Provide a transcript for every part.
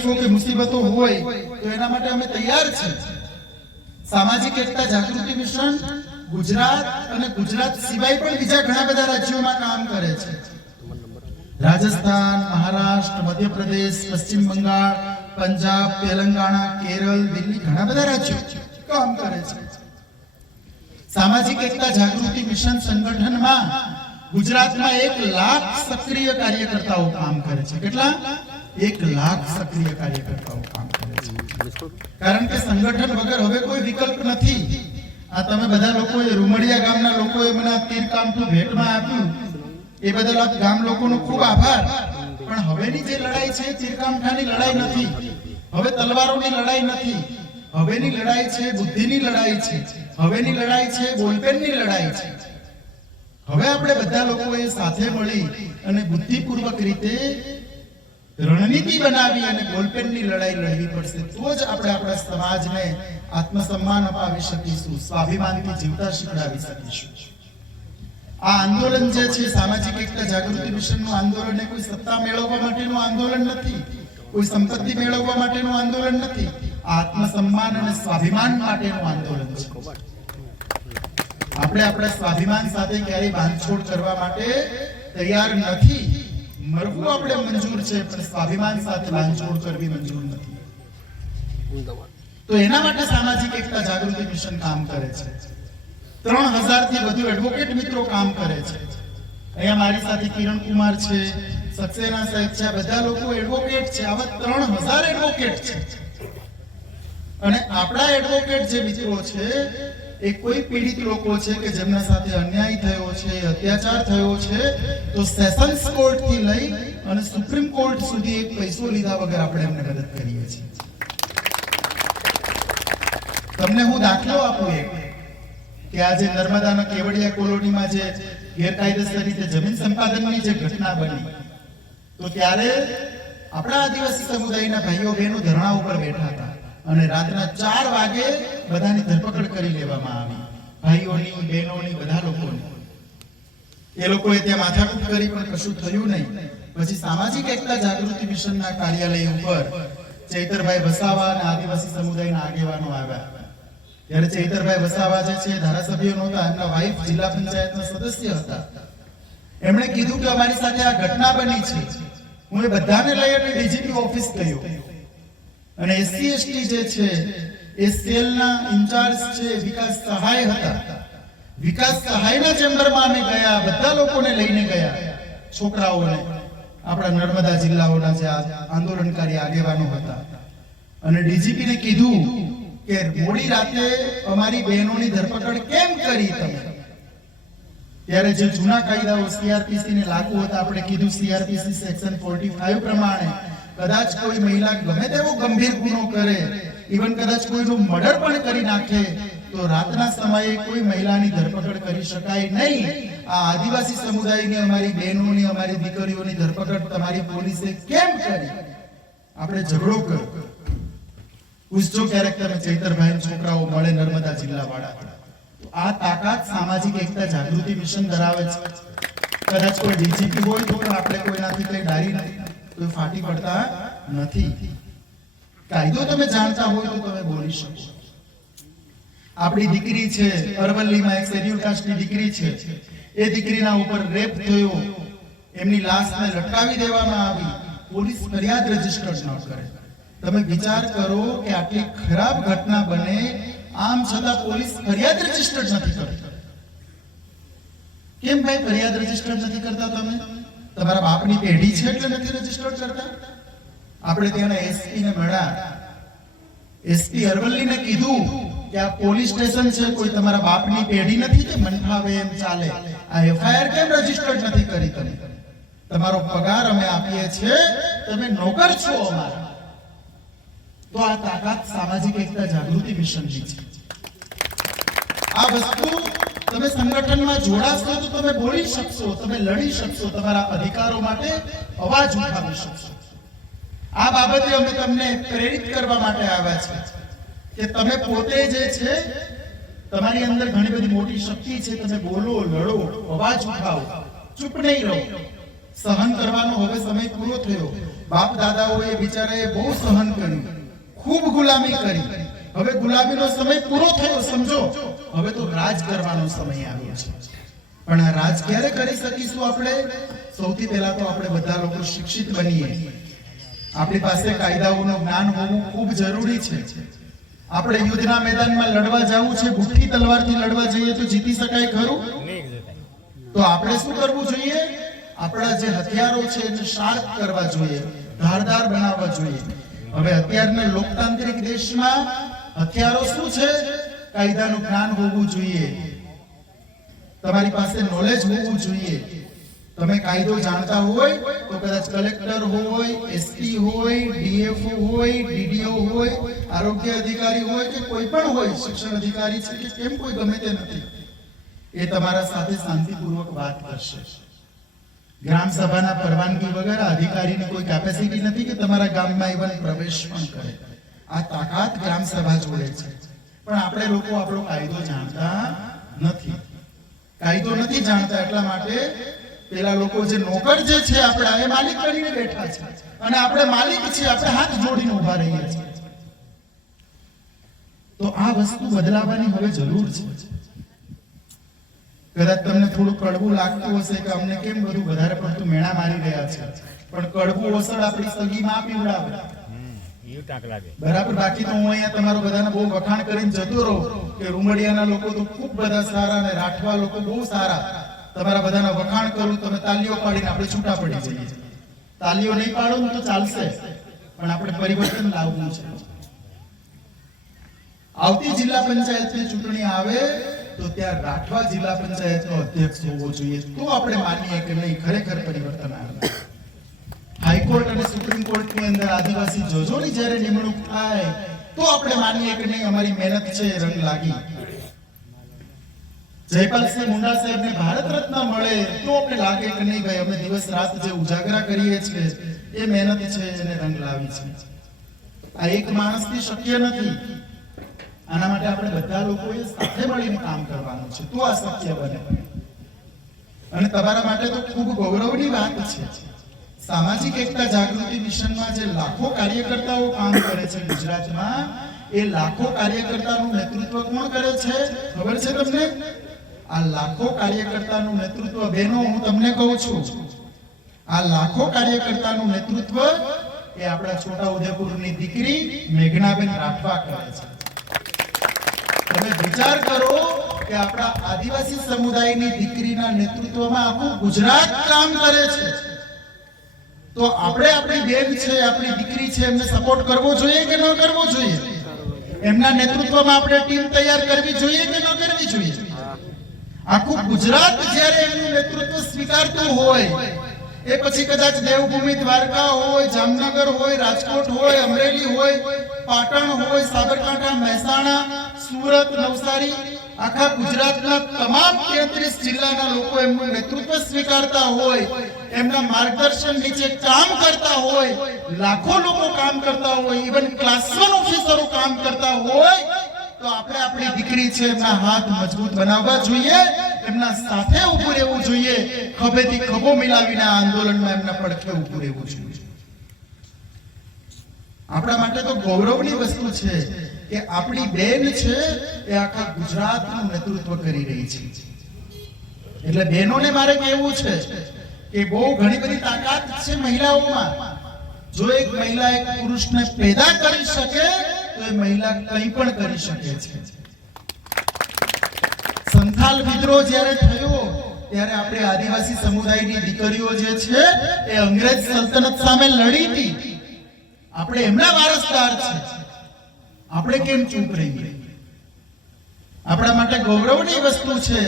તકલીફો કે મુસીબતો હોય તો એના માટે અમે તૈયાર છીએ। સામાજિક એકતા જાગૃતિ મિશન ગુજરાત અને ગુજરાત સિવાય પણ બીજા ઘણા બધા રાજ્યોમાં કામ કરે છે। રાજસ્થાન, મહારાષ્ટ્ર, મધ્યપ્રદેશ, પશ્ચિમ બંગાળ, પંજાબ, તેલંગાણા, કેરળ, દિલ્હી ઘણા બધા રાજ્યો કામ કરે છે। સામાજિક એકતા જાગૃતિ મિશન સંગઠનમાં ગુજરાતમાં 1 લાખ સક્રિય કાર્યકર્તાઓ કામ કરે છે। કેટલા? 1 લાખ સક્રિય કાર્યકર્તાઓ કામ કરે છે। કારણ કે સંગઠન વગર હવે કોઈ વિકલ્પ નથી। આ તમે બધા લોકોએ રૂમડિયા ગામના લોકોએ મને આ તીરકામઠું ભેટમાં આપ્યું એ બદલ આપ ગામ લોકોનો ખૂબ આભાર। પણ હવેની જે લડાઈ છે તીરકામઠાની લડાઈ નથી, હવે તલવારોની લડાઈ નથી, હવેની લડાઈ છે બુદ્ધિની લડાઈ છે, હવેની લડાઈ છે બોલપેનની લડાઈ છે। હવે આપણે બધા લોકોએ સાથે મળી અને બુદ્ધિપૂર્વક રીતે રણનીતિ બનાવી અને બોલપેનની લડાઈ લડવી પડશે। તો જ આપણે આપણા સમાજને આત્મસન્માન અપાવી શકીશું, સ્વાભિમાનથી જીવતા શીખડાવી શકીશું। આ આંદોલન જે છે સામાજિક એકતા જાગૃતિ મિશનનું આંદોલન એ કોઈ સત્તા મેળવવા માટેનું આંદોલન નથી, કોઈ સંપત્તિ મેળવવા માટેનું આંદોલન નથી, આત્મસન્માન અને સ્વાભિમાન માટેનું આંદોલન છે। આપણે આપણા સ્વાભિમાન સાથે ક્યારેય બાંધછોડ કરવા માટે તૈયાર નથી। મરવું આપણે મંજૂર છે પણ સ્વાભિમાન સાથે બાંધછોડ કરવી મંજૂર નથી। તો એના માટે સામાજિક એકતા જાગૃતિ મિશન કામ કરે છે। 3000 થી વધુ એડવોકેટ મિત્રો કામ કરે છે। અહીંયા મારી સાથે કિરણ કુમાર છે, સક્સેના સાહેબ છે, આ બધા લોકો એડવોકેટ છે। આવા 3000 એડવોકેટ છે। અને આપણા એડવોકેટ જે મિત્રો છે એ કોઈ પીડિત લોકો છે કે જેમના સાથે અન્યાય થયો છે, અત્યાચાર થયો છે, તો સેશન્સ કોર્ટ થી લઈ અને સુપ્રીમ કોર્ટ સુધી એક પૈસો લીધા વગર આપણે એમને મદદ કરીએ છીએ। તમને હું દાખલો આપું એક કે આજે નર્મદાના કેવડિયા કોલોનીમાં જે ગેરકાયદેસર રીતે જમીન સંપાદનની જે ઘટના બની, તો ત્યારે આપણા આદિવાસી સમુદાયના ભાઈઓ બહેનો ધરણા ઉપર બેઠા હતા અને રાતના 4 વાગે બધાની ધરપકડ કરી લેવામાં આવી, ભાઈઓની, બહેનોની, બધા લોકોની। એ લોકોએ ત્યાં માથાકૂટ કરી પણ કશું થયું નહીં। પછી સામાજિક એકતા જાગૃતિ મિશનના કાર્યાલય ઉપર ચૈતરભાઈ વસાવા અને આદિવાસી સમુદાયના આગેવાનો આવ્યા। ત્યારે ચૈતરભાઈ વસાવા જે છે ધારાસભ્ય નહોતા, એમના વાઇફ જિલ્લા પંચાયતના સદસ્ય હતા। એમણે કીધું કે અમારી સાથે આ ઘટના બની છે। હું એ બધાને લઈ અને ડીજીપી ઓફિસ ગયો અને એસસી એસટી જે છે એ સેલના ઇન્ચાર્જ છે વિકાસ સહાય હતા। વિકાસ સહાયના ચેમ્બરમાં અમે ગયા, બધા લોકોને લઈને ગયા, છોકરાઓને, આપણા નર્મદા જિલ્લાઓના જે આંદોલનકારી આગેવાનો હતા, અને ડીજીપીને કીધું કે મોડી રાતે અમારી બહેનોની ધરપકડ કેમ કરી તમે? ત્યારે જે જૂના કાયદાઓ સીઆરપીસી ને લાગુ હતા, આપણે કીધું સીઆરપીસી સેક્શન 45 પ્રમાણે કદાચ કોઈ મહિલા ગમે તેવો ગંભીર ગુનો કરે, ઇવન કદાચ કોઈનું મર્ડર પણ કરી નાખે, તો રાતના સમયે કોઈ મહિલાની ધરપકડ કરી શકાય નહીં। આ આદિવાસી સમુદાયની, અમારી બહેનોની, અમારી દીકરીઓની ધરપકડ તમારી પોલીસે કેમ કરી? આપણે ઝઘડો કર્યો। પૂછજો ક્યારેક તમે ચૈતરભાઈ છોકરાઓ મળે નર્મદા જિલ્લા વાળા, આ તાકાત સામાજિક એકતા જાગૃતિ મિશન ધરાવે છે। કદાચ કોઈ ડીજીપી હોય તો પણ આપણે કોઈનાથી કઈ ડારી નથી, કોઈ ફાટી પડતા નથી। કાયદો તમે જાણતા હોય તો તમે બોલી શકો। આપણી દીકરી છે અરવલ્લીમાં, એક શેડ્યુલ કાસ્ટની દીકરી છે, એ દીકરીના ઉપર રેપ થયો, એમની લાશને લટકાવી દેવામાં આવી, પોલીસ ફરિયાદ રજીસ્ટર ન કરે। તમે વિચાર કરો કે આટલી ખરાબ ઘટના બને, આમ છતાં પોલીસ ફરિયાદ રજીસ્ટર નથી કરતી। કેમ ભાઈ ફરિયાદ રજીસ્ટર નથી કરતા? તમે તમારા બાપની પેઢી છે એટલે નથી રજીસ્ટર કરતા? આપણે ત્યાંના એસપી ને મળ્યા, એસપી અરવલ્લીને કીધું કે આ પોલીસ સ્ટેશન છે, કોઈ તમારા બાપની પેઢી નથી કે મન ફાવે એમ ચાલે, આ એફઆઈઆર કેમ રજીસ્ટર નથી કરી? તમે તમારો પગાર અમે આપીએ છીએ, તમે નોકર છો અમારા। તો આ તાકાત સામાજિક એકતા જાગૃતિ મિશનની છે। આ વસ્તુ તમે સંગઠનમાં જોડાશો તો તમે બોલી શકશો, તમે લડી શકશો, તમારા અધિકારો માટે અવાજ ઉઠાવી શકશો। આ બાબતે અમે તમને પ્રેરિત કરવા માટે આવ્યા છે કે તમે પોતે જે છે, તમારી અંદર ઘણી બધી મોટી શક્તિ છે, તમે બોલો, લડો, અવાજ ઉઠાવો, ચૂપ નહીં રહો। સહન કરવાનો હવે સમય પૂરો થયો। બાપ દાદાઓએ બિચારાએ બહુ સહન કર્યું, ખૂબ ગુલામી કરી. હવે ગુલામીનો સમય પૂરો થયો સમજો, હવે તો રાજ કરવાનો સમય આવ્યો છે. પણ આ રાજ ક્યારે કરી શકીશું આપણે? સૌથી પહેલા તો આપણે બધા લોકો શિક્ષિત બનીએ. આપણી પાસે કાયદાઓનું જ્ઞાન હોવું ખૂબ જરૂરી છે. આપણે યુદ્ધના મેદાનમાં લડવા જવું છે, બુઠ્ઠી તલવારથી લડવા જઈએ તો જીતી શકાય ખરું? તો આપણે શું કરવું જોઈએ? આપણા જે હથિયારો છે એને શાર્પ કરવા જોઈએ, ધારદાર બનાવવા જોઈએ. હવે અત્યારના લોકતાંત્રિક દેશમાં હથિયારો શું છે? કાયદાનું જ્ઞાન હોવું જોઈએ, તમારી પાસે નોલેજ હોવું જોઈએ. તમે કાયદો જાણતા હોય તો કદાચ કલેક્ટર હોય, એસપી હોય, ડીએફઓ હોય, ડીડીઓ હોય, આરોગ્ય અધિકારી હોય કે કોઈ પણ હોય, શિક્ષણ અધિકારી છે કે કેમ કોઈ ગમે તે નથી, એ તમારા સાથે શાંતિપૂર્વક વાત કરશે. ગ્રામ સભાના પરવાનગી વગર અધિકારીની કોઈ કેપેસિટી નથી કે તમારા ગામમાં ઇવન પ્રવેશ પણ કરે. આ તાકાત ગ્રામ સભા જોડે છે. પણ આપણે લોકો આપણો કાયદો જાણતા નથી. કાયદો નથી જાણતા એટલા માટે પેલા લોકો જે નોકર જે છે આપણા, એ માલિક બનીને બેઠા છે અને આપણે માલિક છીએ, આપણે હાથ જોડીને ઉભા રહીએ છીએ. તો આ વસ્તુ બદલાવાની હવે જરૂર છે. કદાચ તમને થોડું કડવું લાગતું હશે કે અમને કેમ બધું વધારે પડતું મેણા મારી રહ્યા છે, પણ કડવું ઓસડ આપણી સગીમાં પીવડાવે, બરાબર? બાકી તો હું અહીંયા તમારું બધાને બહુ વખાણ કરીને જતો રહું કે રૂમડિયાના લોકો તો ખૂબ બધા સારા અને રાઠવા લોકો બહુ સારા, તમારા બધાના વખાણ કરું, તમે તાલીઓ પાડીને આપણે છૂટા પડી જઈએ. તાલીઓ નહીં પાડો તો ચાલશે, પણ આપણે પરિવર્તન લાવવું છે. આવતી જિલ્લા પંચાયતની ચૂંટણી આવે તો ત્યાં રાઠવા જિલ્લા પંચાયતનો અધ્યક્ષ હોવો જોઈએ. તો આપણે માનીએ કે નહીં, ખરેખર પરિવર્તન આવે. હાઈકોર્ટ અને સુપ્રીમ કોર્ટની અંદર આદિવાસી જજોની જ્યારે નિમણૂક થાય તો આપણે માનીએ કે નહીં, અમારી મહેનત છે રંગ લાગી. જયપાલસિંહ મુંડા સાહેબને ભારત રત્ન મળે તો આપણે લાગે કે નહીં ભાઈ, અમે દિવસ રાત જે ઉજાગરા કરીએ છીએ એ મહેનત છે એને રંગ લાવી છે. આ એક માણસથી શક્ય નથી. આના માટે આપણે બધા લોકોએ સાથે મળીને કામ કરવાનું છે, તો આ શક્ય બને. અને તમારા માટે તો ખૂબ ગૌરવની વાત છે, સામાજિક એકતા જાગૃતિ મિશનમાં જે લાખો કાર્યકર્તાઓ કામ કરે છે ગુજરાતમાં, એ લાખો કાર્યકર્તાનું નેતૃત્વ કોણ કરે છે ખબર છે તમને? આ લાખો કાર્યકર્તાનું નેતૃત્વ, બહેનો હું તમને કહું છું, આ લાખો કાર્યકર્તાનું નેતૃત્વ એ આપણા છોટાઉદેપુરની દીકરી મેઘનાબેન રાઠવા કરે છે. તમે વિચાર કરો કે આપણા આદિવાસી સમુદાયની દીકરીના નેતૃત્વમાં આખું ગુજરાત કામ કરે છે. તો આપણે આપણી બેન છે, આપણી દીકરી છે, એમને સપોર્ટ કરવો જોઈએ કે ન કરવો જોઈએ? એમના નેતૃત્વમાં આપણે ટીમ તૈયાર કરવી જોઈએ કે ન કરવી જોઈએ? આખું ગુજરાત જ્યારે એમનું નેતૃત્વ સ્વીકારતું હોય, એ પછી કદાચ દેવભૂમિ દ્વારકા હોય, જામનગર હોય, રાજકોટ હોય, અમરેલી હોય, પાટણ હોય, સાબરકાંઠા, મહેસાણા, સુરત, નવસારી, આખા ગુજરાતના તમામ 33 જિલ્લાના લોકો એમનું નેતૃત્વ સ્વીકારતા હોય, એમના માર્ગદર્શન નીચે કામ કરતા હોય, લાખો લોકો કામ કરતા હોય, ઇવન ક્લાસ 1 ઓફિસરો કામ કરતા હોય, તો આપણે આપણી દીકરી છે એમના હાથ મજબૂત બનાવવા જોઈએ, એમના સાથે ઊભું રહેવું જોઈએ, ખભેથી ખભો મિલાવીને આ આંદોલનમાં એમના પડખે ઊભું રહેવું જોઈએ. આપણા માટે તો ગૌરવની વસ્તુ છે કે આપણી બેન છે એ આખા ગુજરાતનું નેતૃત્વ કરી રહી છે. એટલે બહેનોને મારે કહેવું છે કે બહુ ઘણી બધી તાકાત છે મહિલાઓમાં. જો એક મહિલા એક પુરુષને પેદા કરી શકે તો એ મહિલા કંઈ પણ કરી શકે છે. સંથાલ વિદ્રોહ જ્યારે થયો ત્યારે આપણે આદિવાસી સમુદાયની દીકરીઓ જે છે એ અંગ્રેજ સલ્તનત સામે લડી હતી. આપણે એમના વારસદાર છે, આપણે કેમ ચૂપ રહીએ? આપણા માટે ગૌરવની વસ્તુ છે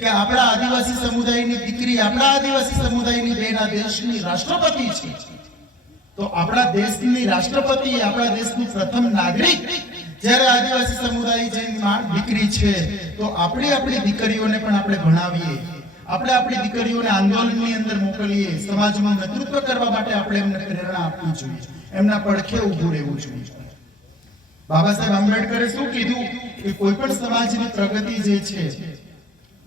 કે આપણા આદિવાસી સમુદાયની દીકરી, આપણા આદિવાસી સમુદાયની બેન આ દેશની રાષ્ટ્રપતિ છે. તો આપણા દેશની રાષ્ટ્રપતિ, આપણા દેશની પ્રથમ નાગરિક જ્યારે આદિવાસી સમુદાય જે દીકરી છે, તો આપણી દીકરીઓને પણ આપણે ભણાવીએ, આપણે આપણી દીકરીઓને આંદોલનની અંદર મોકલીએ, સમાજનું નેતૃત્વ કરવા માટે આપણે એમને પ્રેરણા આપવી જોઈએ, એમના પડખે ઊભું રહેવું જોઈએ. બાબા સાહેબ આંબેડકરે શું કીધું કે કોઈ પણ સમાજની પ્રગતિ જે છે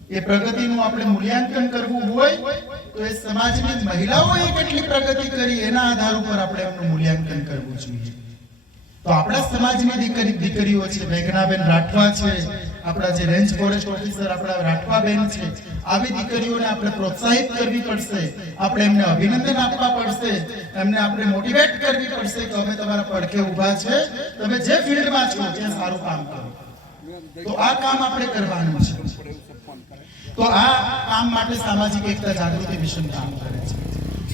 એ પ્રગતિનું આપણે મૂલ્યાંકન કરવું હોય તો એ સમાજની મહિલાઓએ કેટલી પ્રગતિ કરી એના આધાર ઉપર આપણે એમનું મૂલ્યાંકન કરવું જોઈએ. તો આપણા સમાજની દીકરીઓ છે, મેઘનાબેન રાઠવા છે, આપણા જે રેન્જ ફોરેસ્ટ ઓફિસર આપણા રાઠવાબેન છે, આવી દીકરીઓને આપણે પ્રોત્સાહિત કરવી પડશે, આપણે એમને અભિનંદન આપવા પડશે, એમને આપણે મોટિવેટ કરવી પડશે કે અમે તમારા પડખે ઊભા છે, તમે જે ફિલ્ડમાં છો ત્યાં સારું કામ કરો. તો આ કામ આપણે કરવાનું છે. તો આ કામ માટે સામાજિક એકતા જાગૃતિ મિશન કામ કરે છે.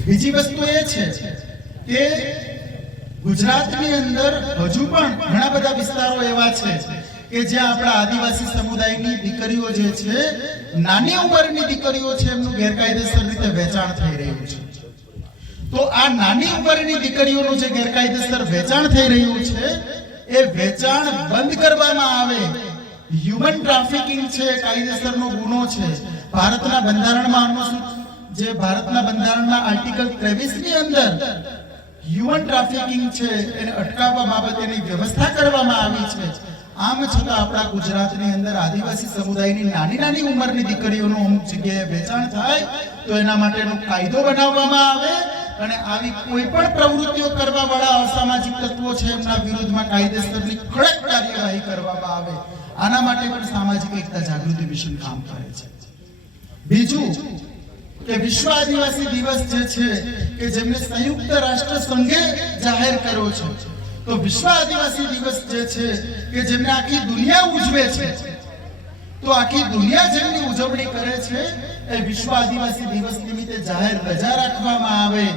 બીજી વસ્તુ એ છે કે ગુજરાતની અંદર હજુ પણ ઘણા બધા વિસ્તારો એવા છે કે જ્યાં આપણા આદિવાસી સમુદાયની દીકરીઓ જે છે, નાની ઉંમરની દીકરીઓ છે, એમનું ગેરકાયદેસર રીતે વેચાણ થઈ રહ્યું છે. તો આ નાની ઉંમરની દીકરીઓનું જે ગેરકાયદેસર વેચાણ થઈ રહ્યું છે એ વેચાણ બંધ કરવામાં આવે. હ્યુમન ટ્રાફિકિંગ છે, કાયદેસરનો ગુનો છે. ભારતના બંધારણમાં ભારતના બંધારણના આર્ટિકલ 23 ની અંદર હ્યુમન ટ્રાફિકિંગ છે એને અટકાવવા બાબતેની વ્યવસ્થા કરવામાં આવી છે. આમ છતાં આપણા ગુજરાતની અંદર આદિવાસી સમુદાયની નાની નાની ઉંમરની દીકરીઓનું અમુક જગ્યાએ વેચાણ થાય તો એના માટેનો કાયદો બનાવવામાં આવે અને આવી કોઈ પણ પ્રવૃત્તિઓ કરવા વાળા અસામાજિક તત્વો છે એમના વિરુદ્ધમાં કાયદેસરની કડક કાર્યવાહી કરવામાં આવે. આના માટે પણ સામાજિક એકતા જાગૃતિ મિશન કામ કરે છે. બીજું કે વિશ્વ આદિવાસી દિવસ જે છે કે જેમને સંયુક્ત રાષ્ટ્ર સંઘે જાહેર કર્યો છે, તો વિશ્વ આદિવાસી દિવસ જે છે કે જેમને આખી દુનિયા ઉજવે છે, તો આખી દુનિયા જેમની ઉજવણી કરે છે એ વિશ્વ આદિવાસી દિવસ નિમિત્તે જાહેર રજા રાખવામાં આવે.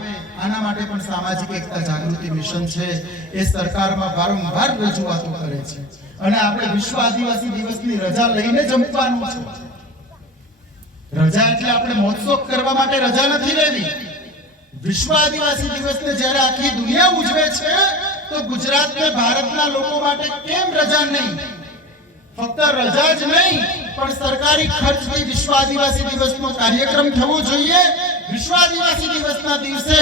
આના માટે પણ સામાજિક એકતા જાગૃતિ મિશન છે એ સરકારમાં વારંવાર રજૂઆતો કરે છે અને આપણે વિશ્વ આદિવાસી દિવસની રજા લઈને જમવાનું છે. રજા એટલે આપણે મહોત્સવ કરવા માટે રજા નથી લેવી. વિશ્વ આદિવાસી દિવસને જ્યારે આખી દુનિયા ઉજવે છે તો ગુજરાતને ભારતના લોકો માટે કેમ રજા નહીં? ફક્ત રજા જ નહીં પણ સરકારી ખર્ચથી વિશ્વ આદિવાસી દિવસનો કાર્યક્રમ થવો જોઈએ. વિશ્વ આદિવાસી દિવસના દિવસે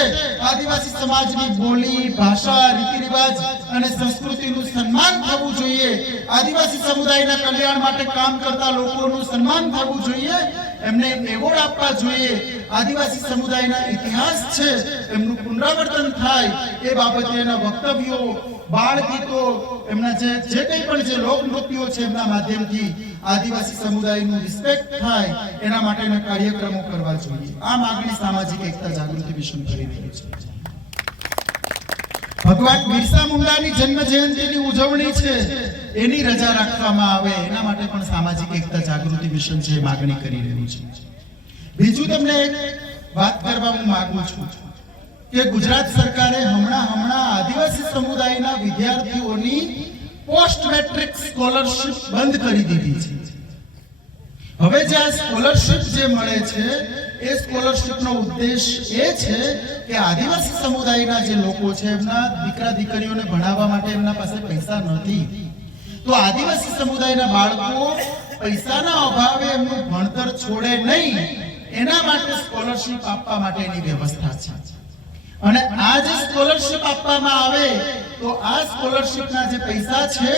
આદિવાસી સમાજની બોલી, ભાષા, રીતિ રિવાજ અને સંસ્કૃતિનું સન્માન થવું જોઈએ. આદિવાસી સમુદાયના કલ્યાણ માટે કામ કરતા લોકોનું સન્માન થવું જોઈએ. એમને એવોર્ડ આપવા જોઈએ. આદિવાસી સમુદાયના ઇતિહાસ છે એમનું પુનરાવર્તન થાય એ બાબતે એના વક્તવ્યો, બાળ ગીતો, એમના જે કંઈ પણ જે લોકનૃત્યો છે એમના માધ્યમથી આદિવાસી સમુદાયનું રિસ્પેક્ટ થાય એના માટેના કાર્યક્રમો કરવા જોઈએ. આ માગણી સામાજિક એકતા જાગૃતિ મિશન કરી રહ્યું છે. ભગવાન બિરસા મુંડાની જન્મ જયંતિની ઉજવણી છે એની રજા રાખવામાં આવે એના માટે પણ સામાજિક એકતા જાગૃતિ મિશન છે માગણી કરી રહ્યું છે. બીજું તમને એક વાત કરવા હું માંગુ છું કે ગુજરાત સરકારે હમણાં આદિવાસી સમુદાયના વિદ્યાર્થીઓની પોસ્ટ મેટ્રિક સ્કોલરશિપ બંધ કરી દીધી છે. હવે જે આ સ્કોલરશિપ જે મળે છે એ સ્કોલરશિપનો ઉદ્દેશ એ છે કે આદિવાસી સમુદાયના જે લોકો છે એમના દીકરા દીકરીઓને ભણાવવા માટે એમના પાસે પૈસા નથી, તો આદિવાસી સમુદાયના બાળકો પૈસાના અભાવે એમનું ભણતર છોડે નહીં એના માટે સ્કોલરશિપ આપવા માટેની વ્યવસ્થા છે. અને આ જે સ્કોલરશિપ આપવામાં આવે તો આ સ્કોલરશિપના જે પૈસા છે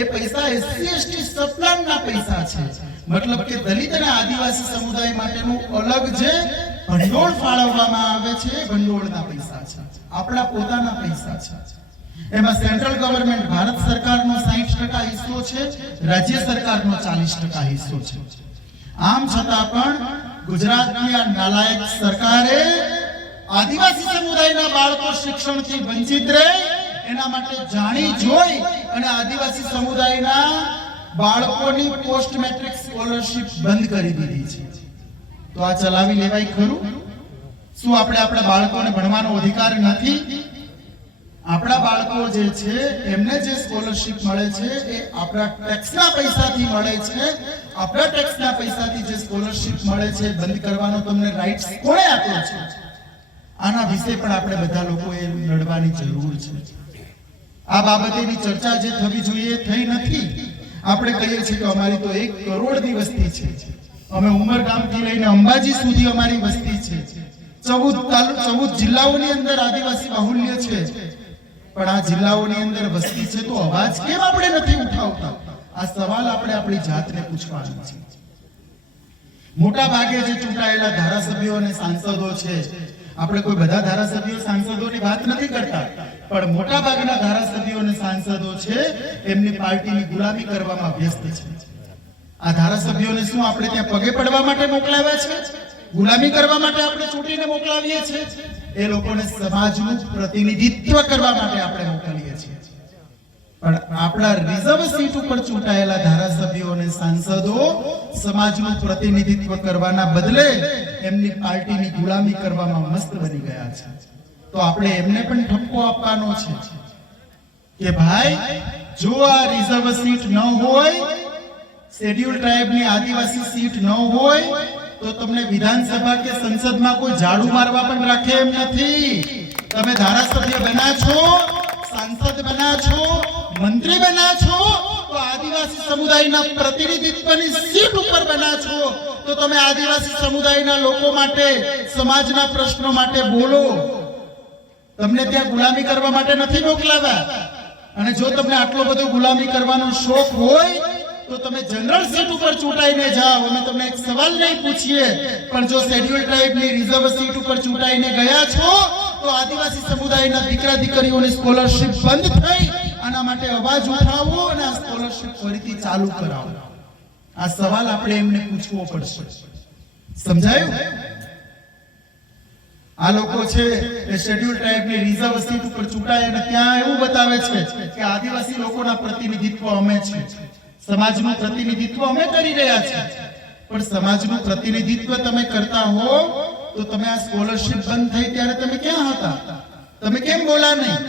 એ પૈસા SC/ST સપ્લાનના પૈસા છે. મતલબ કે દલિત અને આદિવાસી સમુદાય માટેનું અલગ જે ભંડોળ ફાળવવામાં આવે છે ભંડોળના પૈસા છે, આપણા પોતાના પૈસા છે. એમાં સેન્ટ્રલ ગવર્નમેન્ટ ભારત સરકારનો 60% હિસ્સો છે, રાજ્ય સરકારનો 40% હિસ્સો છે. આમ છતાં પણ ગુજરાતની આ નાલાયક સરકારે આદિવાસી સમુદાયના બાળકો શિક્ષણથી વંચિત રહે એના માટે જાણી જોઈ અને આદિવાસી સમુદાયના બાળકોની પોસ્ટ મેટ્રિક સ્કોલરશિપ બંધ કરી દીધી છે. તો આ ચલાવી લેવાય ખરું? શું આપણે આપણા બાળકોને ભણવાનો અધિકાર નથી? આપણા બાળકો જે છે એમને જે સ્કોલરશિપ મળે છે એ આપણા ટેક્સના પૈસાથી મળે છે. આપણા ટેક્સના પૈસાથી જે સ્કોલરશિપ મળે છે બંધ કરવાનો તમને રાઈટ કોણે આપ્યો છે? આના વિશે પણ આપણે બધા લોકોએ લડવાની જરૂર છે. આ બાબતેની ચર્ચા જે થવી જોઈએ થઈ નથી. આપણે કહીએ છીએ કે અમારી તો 1 કરોડની વસ્તી છે, અમે ઉમરગામથી લઈને અંબાજી સુધી અમારી વસ્તી છે, 14 જિલ્લાઓની અંદર આદિવાસી બાહુલ્ય છે, પણ આ જિલ્લાઓની અંદર વસ્તી છે તો અવાજ કેમ આપણે નથી ઉઠાવતા? આ સવાલ આપણે આપણી જાતને પૂછવાનો છે. મોટા ભાગે જે ચૂંટાયેલા ધારાસભ્યો અને સાંસદો છે, આપણે કોઈ બધા ધારાસભ્યો સાંસદોની વાત નથી કરતા, પણ મોટા ભાગના ધારાસભ્યો અને સાંસદો છે એમની પાર્ટીની ગુલામી કરવામાં વ્યસ્ત છે. આ ધારાસભ્યોને શું આપણે ત્યાં પગે પડવા માટે મોકલાવ્યા છે? ગુલામી કરવા માટે આપણે ચૂંટીને મોકલાવીએ છીએ? એ લોકોને સમાજનું પ્રતિનિધિત્વ કરવા માટે આપણે મોકલીએ છીએ. પણ આપણા રિઝર્વ સીટ ઉપર ચૂંટાયેલા ધારાસભ્યો અને સાંસદો સમાજનું પ્રતિનિધિત્વ કરવાના બદલે એમની પાર્ટીની ગુલામી કરવામાં મસ્ત બની ગયા છે. તો આપણે એમને પણ ઠપકો આપવાનો છે કે ભાઈ, જો આ રિઝર્વ સીટ ન હોય, શેડ્યુલ ટ્રાઇબની આદિવાસી સીટ ન હોય, તો તમને વિધાનસભા કે સંસદમાં કોઈ ઝાડુ મારવા પણ રાખે એમ નથી. તમે ધારાસભ્ય બન્યા છો, સાંસદ બન્યા છો, મંત્રી બન્યા છો, તો આદિવાસી સમુદાયના પ્રતિનિધિત્વની સીટ ઉપર બન્યા છો, તો તમે આદિવાસી સમુદાયના લોકો માટે, સમાજના પ્રશ્નો માટે બોલો. તમને ત્યાં ગુલામી કરવા માટે નથી મોકલાવ્યા. અને જો તમને આટલો બધો ગુલામી કરવાનો શોખ હોય તો તમે જનરલ સીટ ઉપર ચૂંટાઈને જાઓ. અમે તમને એક સવાલ નહીં પૂછીએ, પણ જો શેડ્યુલ ટ્રાઇબની રિઝર્વ સીટ ઉપર ચૂંટાઈને ગયા છો તો આદિવાસી સમુદાયના દીકરા દીકરીઓની સ્કોલરશિપ બંધ થઈ, આના માટે અવાજ ઉઠાવો અને આ સ્કોલરશિપ ફરીથી ચાલુ કરાવો. આ સવાલ આપણે એમને પૂછવો પડશે. સમજાયું? આ લોકો છે એ શેડ્યુલ ટ્રાઇબની રિઝર્વ સીટ ઉપર ચૂંટાય અને ત્યાં એવું બતાવે છે કે આદિવાસી લોકોના પ્રતિનિધિત્વ અમે છે, સમાજનું પ્રતિનિધિત્વ અમે કરી રહ્યા છીએ. પણ સમાજનું પ્રતિનિધિત્વ તમે કરતા હો તો તમે આ સ્કોલરશિપ બંધ થઈ ત્યારે તમે ક્યાં હતા? તમે કેમ બોલા નહીં?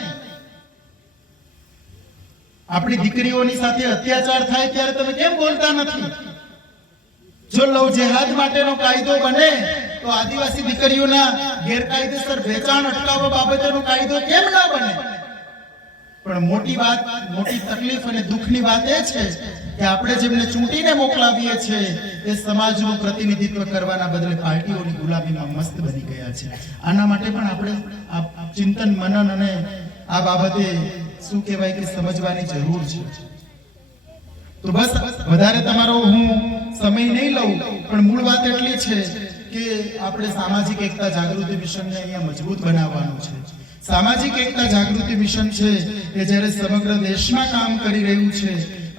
આપણી દીકરીઓની સાથે અત્યાચાર થાય ત્યારે તમે કેમ બોલતા નથી? જો લવ જેહાદ માટેનો કાયદો બને તો આદિવાસી દીકરીઓના ગેરકાયદેસર વેચાણ અટકાવવા બાબતેનો કાયદો કેમ ના બને? પણ મોટી વાત, મોટી તકલીફ અને દુઃખની વાત એ છે કે આપણે જેમને ચૂંટીને મોકલાવીએ છીએ એ સમાજનું પ્રતિનિધિત્વ કરવાના બદલે પાર્ટીઓની ગુલામીમાં મસ્ત બની ગયા છે. આના માટે પણ આપણે આ ચિંતન મનન અને આ બાબતે શું કહેવાય કે સમજવાની જરૂર છે. તો બસ વધારે તમારો હું સમય નહીં લઉં, પણ મૂળ વાત એટલી છે કે આપણે સામાજિક એકતા જાગૃતિ મિશનને અહીંયા મજબૂત બનાવવાનું છે. સામાજિક એકતા જાગૃતિ મિશન છે એ જ્યારે સમગ્ર દેશમાં કામ કરી રહ્યું છે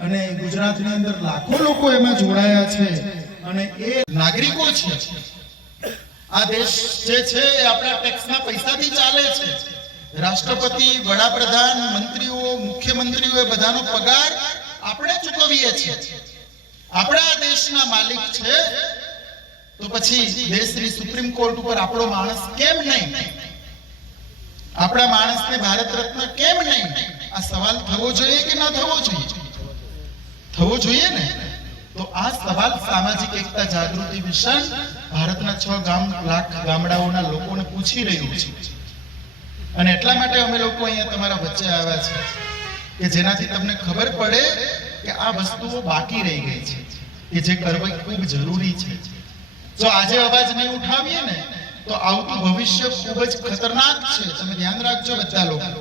અને ગુજરાતની અંદર લાખો લોકો એમાં જોડાયા છે અને એ નાગરિકો છે. આ દેશ જે છે એ આપણા ટેક્સના પૈસાથી ચાલે છે. રાષ્ટ્રપતિ, વડાપ્રધાન, મંત્રીઓ, મુખ્યમંત્રીઓ એ બધાનો પગાર આપણે ચૂકવીએ છીએ. આપણા દેશના માલિક છે, તો પછી દેશની સુપ્રીમ કોર્ટ ઉપર આપણો માણસ કેમ નહીં? આપણા માણસને ભારત રત્ન કેમ નહીં? આ સવાલ થવો જોઈએ કે ન થવો જોઈએ? થવો જોઈએ ને. તો આ સવાલ સામાજિક એકતા જાગૃતિ મિશન ભારતના 6 લાખ ગામડાઓના લોકોને પૂછી રહ્યું છે. અને એટલા માટે અમે લોકો અહીંયા તમારા વચ્ચે આવ્યા છે કે જેનાથી તમને ખબર પડે કે આ વસ્તુઓ બાકી રહી ગઈ છે કે જે કરવી ખૂબ જરૂરી છે. જો આજે અવાજ નહીં ઉઠાવીએ ને તો આવતું ભવિષ્ય ખૂબ જ ખતરનાક છે. તમે ધ્યાન રાખજો બધા લોકો.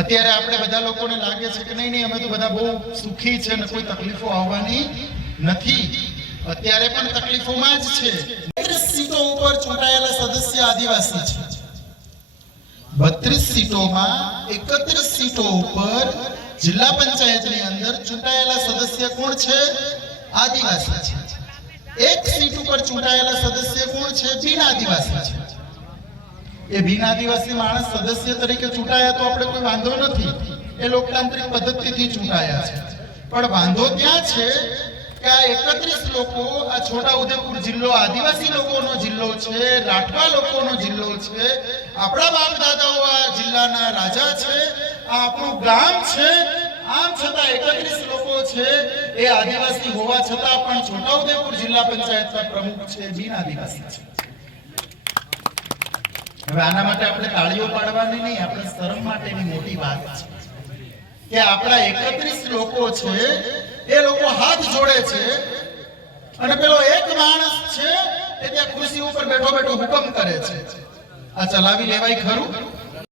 અત્યારે આપણે બધા લોકોને લાગે છે કે નહીં અમે તો બધા બહુ સુખી છે અને કોઈ તકલીફો આવવાની નથી. અત્યારે પણ તકલીફોમાં જ છે. 32 સીટો ઉપર ચૂંટાયેલા સદસ્ય આદિવાસી છે. 32 સીટોમાં 31 સીટો ઉપર જિલ્લા પંચાયતની અંદર ચૂંટાયેલા સદસ્ય કોણ છે? આદિવાસી છે. એક સીટ ઉપર ચૂંટાયેલા સદસ્ય કોણ છે? બિન આદિવાસી છે. એ બિન આદિવાસી માણસ સદસ્ય તરીકે ચૂંટાયા તો આપણે કોઈ વાંધો નથી, એ લોકતાંત્રિક પદ્ધતિથી ચૂંટાયા છે. પણ વાંધો ત્યાં છે કે આ 31 લોકો, આ છોટાઉદેપુર જિલ્લો આદિવાસી લોકોનો જિલ્લો છે, રાઠવા લોકોનો જિલ્લો છે, આપણા બાપ દાદાઓ આ જિલ્લાના રાજા છે, આ આપણું ગામ છે. આમ છતાં 31 લોકો છે એ આદિવાસી હોવા છતાં પણ છોટાઉદેપુર જિલ્લા પંચાયતના પ્રમુખ છે બિન આદિવાસી છે. હવે આના માટે આપણે તાળીઓ પાડવાની નહીં, આપણે શરમ માટેની મોટી વાત છે કે આપણા 31 લોકો છે એ લોકો હાથ જોડે છે અને પેલો એક માણસ છે એ ત્યાં ખુરશી ઉપર બેઠો બેઠો હુકમ કરે છે. આ ચલાવી લેવાય ખરું?